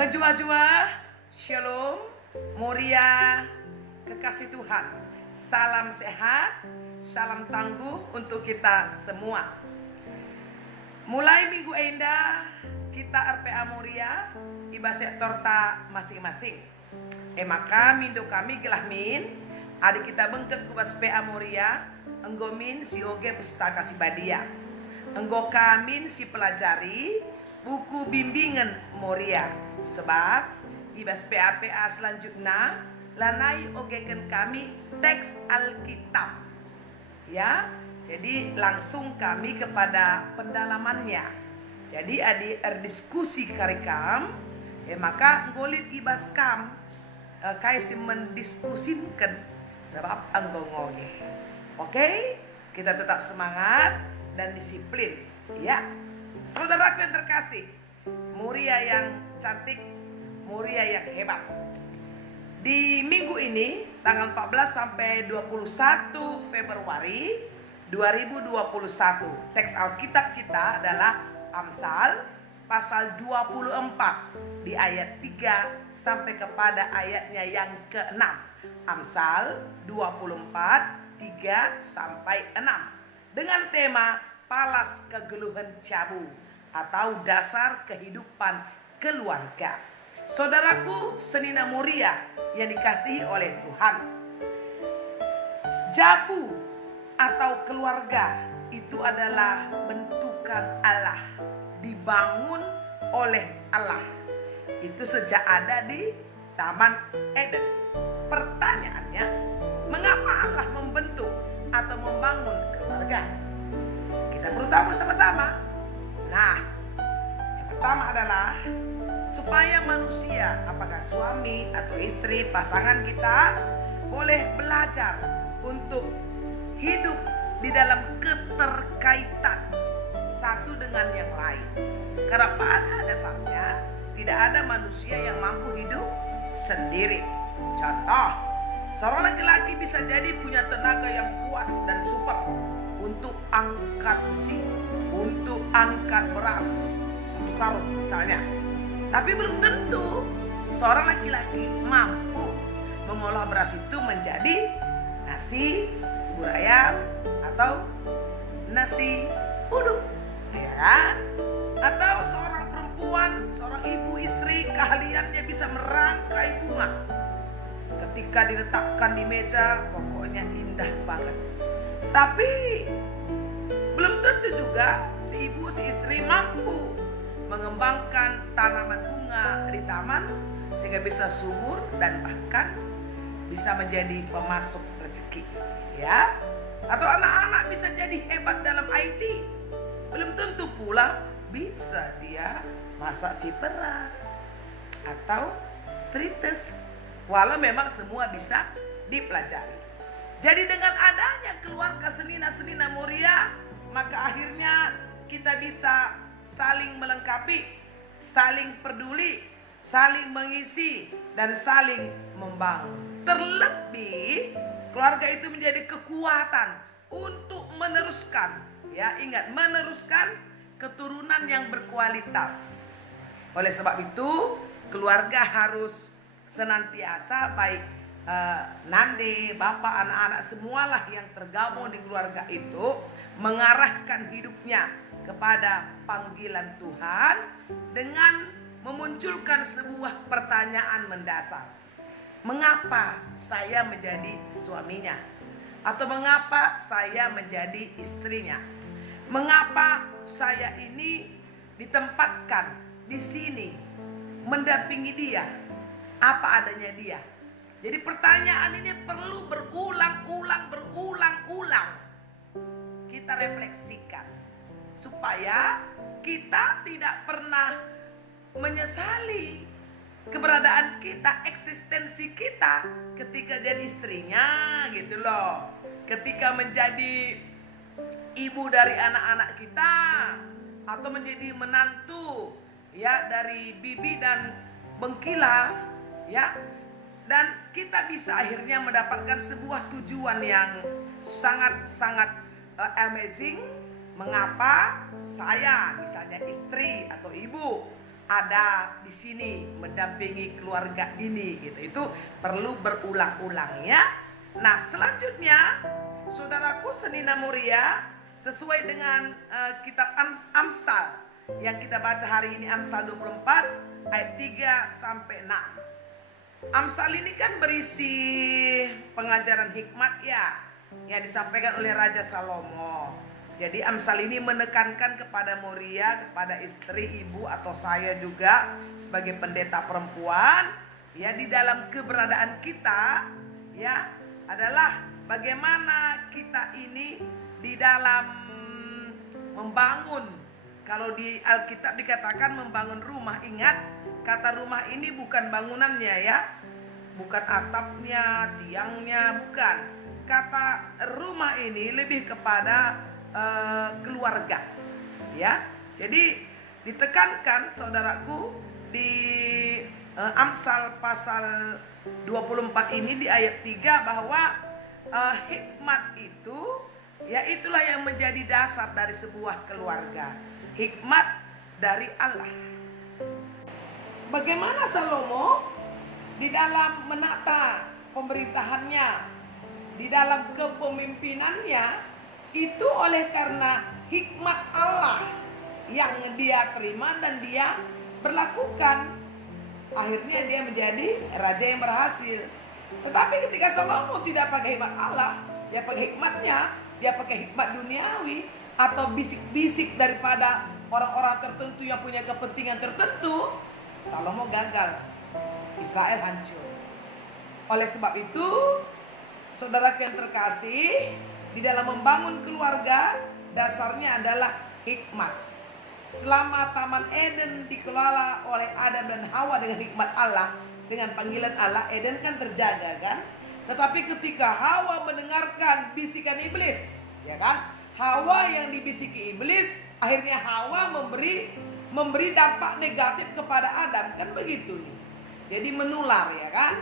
Menjua-jua, Shalom, Moria, kekasih Tuhan. Salam sehat, salam tangguh untuk kita semua. Mulai minggu indah, kita RPA Moria, iba sektor ta masing-masing. Maka mindo kami gelahmin, adik kita bengket kubas PA Moria, enggomin si oge pustaka si badia. Enggo kamin si pelajari buku bimbingan Moria. Sebab ibas PA selanjutnya lanai ogeken kami teks Alkitab. Ya, jadi langsung kami kepada pendalamannya. Jadi adi diskusi karikam, maka ngolit ibas kam kaisi mendiskusinkan sebab anggongoge. Oke, kita tetap semangat dan disiplin, ya. Saudaraku yang terkasih, Moria yang cantik, Moria yang hebat. Di minggu ini, tanggal 14 sampai 21 Februari 2021, teks Alkitab kita adalah Amsal pasal 24 di ayat 3 sampai kepada ayatnya yang ke-6. Amsal 24 3 sampai 6 dengan tema palas kegeluhan cabu atau dasar kehidupan keluarga. Saudaraku senina Moria yang dikasihi oleh Tuhan, jabu atau keluarga itu adalah bentukan Allah, dibangun oleh Allah. Itu sejak ada di Taman Eden. Pertanyaannya, mengapa Allah membentuk atau membangun keluarga? Kita perlu tahu bersama-sama. Nah, yang pertama adalah supaya manusia, apakah suami atau istri, pasangan kita, boleh belajar untuk hidup di dalam keterkaitan satu dengan yang lain. Karena pada dasarnya tidak ada manusia yang mampu hidup sendiri. Contoh, seorang laki-laki bisa jadi punya tenaga yang kuat dan super untuk angkat besi, untuk angkat beras 1 karung misalnya. Tapi belum tentu seorang laki-laki mampu mengolah beras itu menjadi nasi bubur ayam atau nasi uduk, ya kan? Atau seorang perempuan, seorang ibu istri keahliannya bisa merangkai bunga. Ketika diletakkan di meja, pokoknya indah banget. Tapi belum tentu juga si ibu, si istri mampu mengembangkan tanaman bunga di taman sehingga bisa subur dan bahkan bisa menjadi pemasok rezeki, ya. Atau anak-anak bisa jadi hebat dalam IT. Belum tentu pula bisa dia masak cipera atau trites. Walau memang semua bisa dipelajari. Jadi dengan adanya keluarga senina Moria, maka akhirnya kita bisa saling melengkapi, saling peduli, saling mengisi, dan saling membangun. Terlebih, keluarga itu menjadi kekuatan untuk meneruskan, ya ingat, meneruskan keturunan yang berkualitas. Oleh sebab itu, keluarga harus senantiasa baik nande, bapak, anak-anak semualah yang tergabung di keluarga itu mengarahkan hidupnya kepada panggilan Tuhan dengan memunculkan sebuah pertanyaan mendasar. Mengapa saya menjadi suaminya? Atau mengapa saya menjadi istrinya? Mengapa saya ini ditempatkan di sini mendampingi dia? Apa adanya dia? Jadi pertanyaan ini perlu berulang-ulang kita refleksikan supaya kita tidak pernah menyesali keberadaan kita, eksistensi kita ketika jadi istrinya gitu loh. Ketika menjadi ibu dari anak-anak kita atau menjadi menantu ya dari bibi dan bengkila, ya. Dan kita bisa akhirnya mendapatkan sebuah tujuan yang sangat-sangat amazing. Mengapa saya misalnya istri atau ibu ada di sini mendampingi keluarga ini gitu. Itu perlu berulang-ulang ya. Nah, selanjutnya saudaraku Senina Muria, sesuai dengan kitab Amsal yang kita baca hari ini, Amsal 24 ayat 3 sampai 6. Amsal ini kan berisi pengajaran hikmat ya, yang disampaikan oleh Raja Salomo. Jadi Amsal ini menekankan kepada Muria, kepada istri, ibu atau saya juga sebagai pendeta perempuan, ya, di dalam keberadaan kita ya adalah bagaimana kita ini di dalam membangun. Kalau di Alkitab dikatakan membangun rumah, ingat kata rumah ini bukan bangunannya ya, bukan atapnya, tiangnya, bukan. Kata rumah ini lebih kepada keluarga ya. Jadi ditekankan saudaraku di Amsal pasal 24 ini di ayat 3 bahwa hikmat itu ya itulah yang menjadi dasar dari sebuah keluarga. Hikmat dari Allah. Bagaimana Salomo di dalam menata pemerintahannya, di dalam kepemimpinannya, itu oleh karena hikmat Allah yang dia terima dan dia berlakukan. Akhirnya dia menjadi raja yang berhasil. Tetapi ketika Salomo tidak pakai hikmat Allah, dia pakai hikmatnya, dia pakai hikmat duniawi atau bisik-bisik daripada orang-orang tertentu yang punya kepentingan tertentu, Salomo gagal. Israel hancur. Oleh sebab itu, saudara yang terkasih, di dalam membangun keluarga, dasarnya adalah hikmat. Selama Taman Eden dikelola oleh Adam dan Hawa dengan hikmat Allah, dengan panggilan Allah, Eden kan terjaga kan? Tetapi ketika Hawa mendengarkan bisikan iblis, ya kan? Hawa yang dibisiki iblis, akhirnya Hawa memberi dampak negatif kepada Adam, kan begitu nih. Jadi menular ya kan?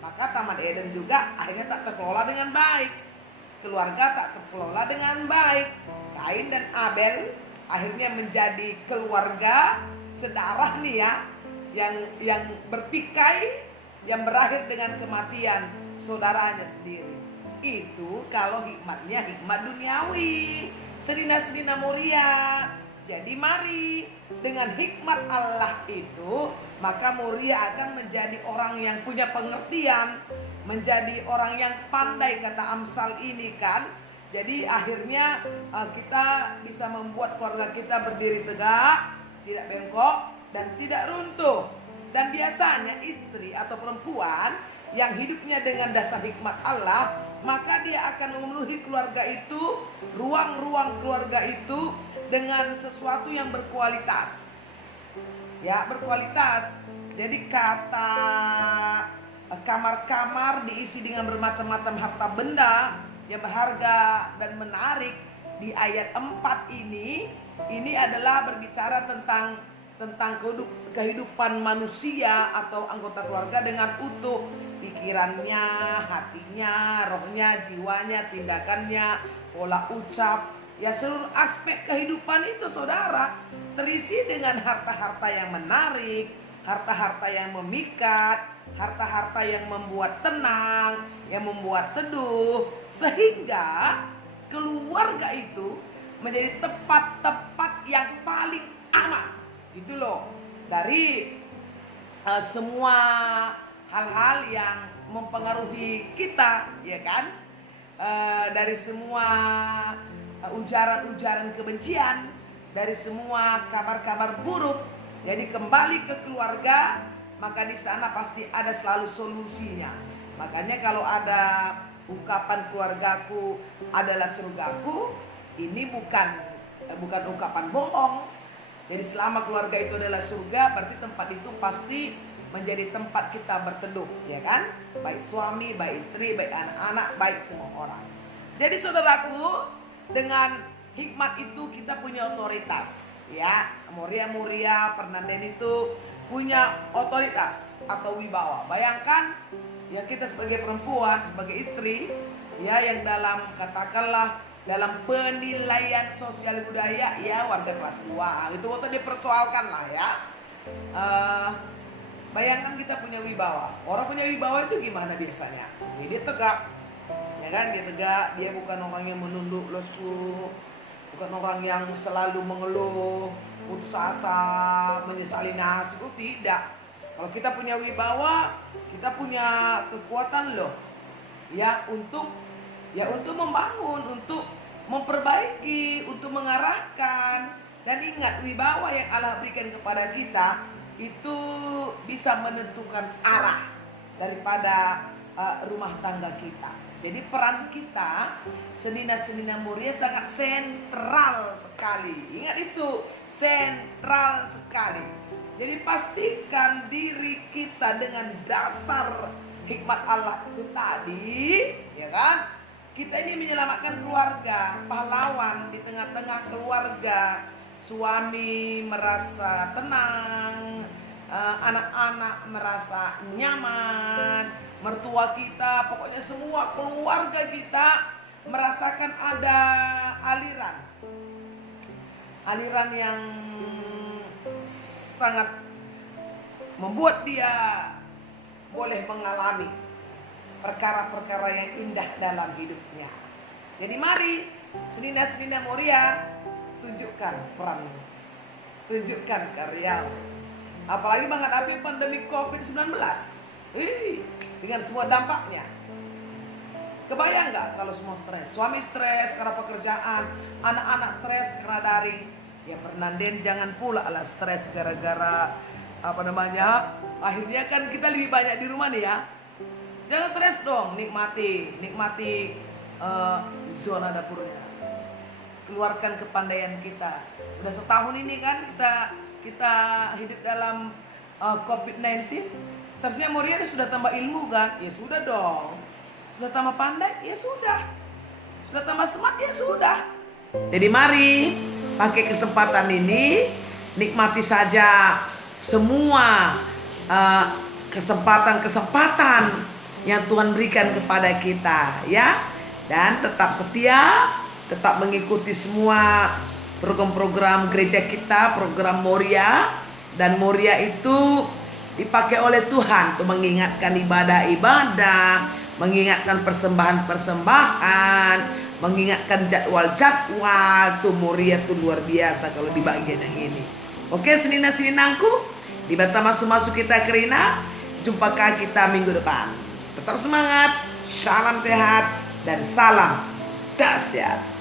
Maka Taman Eden juga akhirnya tak terkelola dengan baik. Keluarga tak terkelola dengan baik. Kain dan Abel akhirnya menjadi keluarga sedarah nih ya, yang bertikai, yang berakhir dengan kematian saudaranya sendiri. Itu kalau hikmatnya hikmat duniawi. Senina-senina Muria. Jadi mari dengan hikmat Allah itu, maka Muria akan menjadi orang yang punya pengertian, menjadi orang yang pandai, kata Amsal ini kan. Jadi akhirnya kita bisa membuat keluarga kita berdiri tegak, tidak bengkok dan tidak runtuh. Dan biasanya istri atau perempuan yang hidupnya dengan dasar hikmat Allah, maka dia akan memenuhi keluarga itu, ruang-ruang keluarga itu dengan sesuatu yang berkualitas. Ya, berkualitas. Jadi kata kamar-kamar diisi dengan bermacam-macam harta benda yang berharga dan menarik, di ayat 4 ini adalah berbicara tentang kehidupan manusia atau anggota keluarga dengan utuh, pikirannya, hatinya, rohnya, jiwanya, tindakannya, pola ucap, ya seluruh aspek kehidupan itu saudara terisi dengan harta-harta yang menarik, harta-harta yang memikat, harta-harta yang membuat tenang, yang membuat teduh, sehingga keluarga itu menjadi tempat-tempat yang paling aman. Gitu loh, dari semua hal-hal yang mempengaruhi kita, ya kan? Dari semua ujaran-ujaran kebencian, dari semua kabar-kabar buruk. Jadi kembali ke keluarga, maka di sana pasti ada selalu solusinya. Makanya kalau ada ungkapan keluargaku adalah surgaku, ini bukan ungkapan bohong. Jadi selama keluarga itu adalah surga, berarti tempat itu pasti menjadi tempat kita berteduh, ya kan? Baik suami, baik istri, baik anak-anak, baik semua orang. Jadi saudaraku, dengan hikmat itu kita punya otoritas, ya. Muria Fernanden itu punya otoritas atau wibawa. Bayangkan, ya kita sebagai perempuan, sebagai istri, ya yang dalam katakanlah dalam penilaian sosial budaya ya warga kelas 2, itu usah dipersoalkan lah ya. eh, bayangkan kita punya wibawa. Orang punya wibawa itu gimana biasanya? Dia tegak, ya kan? Dia tegak. Dia bukan orang yang menunduk lesu, bukan orang yang selalu mengeluh, putus asa, menyesali nasib. Tidak. Kalau kita punya wibawa, kita punya kekuatan loh, ya untuk membangun, untuk memperbaiki, untuk mengarahkan. Dan ingat, wibawa yang Allah berikan kepada kita itu bisa menentukan arah daripada rumah tangga kita. Jadi peran kita Senina-Senina Muria sangat sentral sekali. Ingat itu, sentral sekali. Jadi pastikan diri kita dengan dasar hikmat Allah itu tadi, ya kan? Kita ini menyelamatkan keluarga, pahlawan di tengah-tengah keluarga. Suami merasa tenang, anak-anak merasa nyaman, mertua kita, pokoknya semua keluarga kita merasakan ada aliran yang sangat membuat dia boleh mengalami perkara-perkara yang indah dalam hidupnya. Jadi mari Senina-Senina Muria, tunjukkan peranmu, tunjukkan karyamu. Apalagi menghadapi pandemi COVID-19 dengan semua dampaknya. Kebayang nggak kalau semua stres? Suami stres karena pekerjaan, anak-anak stres karena daring. Ya Fernanden jangan pula lah stres gara-gara akhirnya kan kita lebih banyak di rumah nih ya. Jangan stres dong, nikmati zona dapurnya. Keluarkan kepandaian kita. Sudah setahun ini kan kita hidup dalam COVID-19. Seharusnya Muria sudah tambah ilmu kan? Ya sudah dong. Sudah tambah pandai? Ya sudah. Sudah tambah smart? Ya sudah. Jadi mari pakai kesempatan ini, nikmati saja semua kesempatan-kesempatan yang Tuhan berikan kepada kita, ya. Dan tetap setia, tetap mengikuti semua program-program gereja kita, program Moria. Dan Moria itu dipakai oleh Tuhan untuk mengingatkan ibadah-ibadah, mengingatkan persembahan-persembahan, mengingatkan jadwal-jadwal. Tuh Moria tuh luar biasa kalau di bagian yang ini. Oke, senina-seninangku, di bata masuk-masuk kita Kerina, jumpakah kita minggu depan. Tetap semangat, salam sehat, dan salam dahsyat.